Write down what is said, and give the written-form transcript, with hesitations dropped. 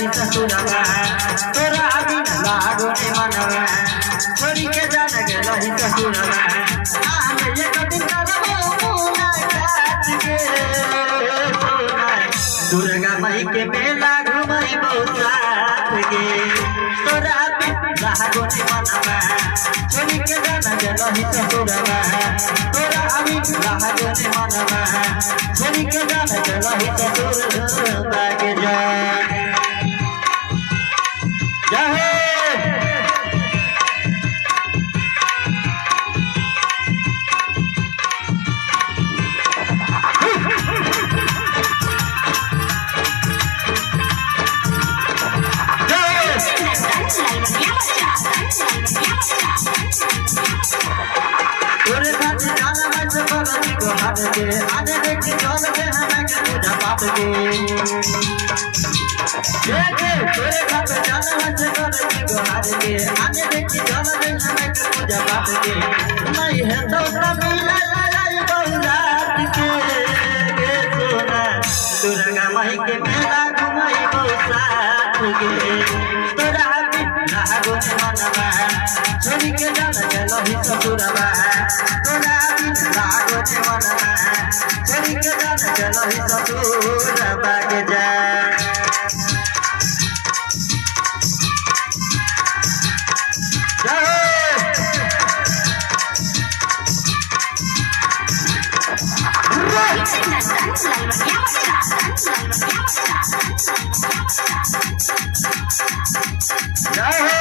लही ससुरवा तोरा अभी न लागो रे मनवा छोड़ी के जान के लही ससुरवा आज ये कदिन करबो मुलाकात के दुर्गा माई के मेला घुमाई साथ के तोरा अभी लागो रे मनवा छोड़ी के जान के लही ससुरवा तोरा अभी लागो रे मनवा छोड़ी के जान के लही ससुरवा के तोरे खातिर जाना मैं तो भगती को हाथ के आने देखी चल के हमें के पूजा पाठ के देखे तोरे खातिर जाना मैं तो भगती को हाथ के आने देखी चल के हमें के पूजा पाठ के नहीं है तो कभी लाई बहुरात के सोना दुर्गा माई के मेला घुमाई साथ के तोरा भी लागो ने मनवा छोड़ी के जाना के लही ससुरवा तोरा भी लागो ने मनवा छोड़ी के जाना के लही ससुरवा के जा जय हो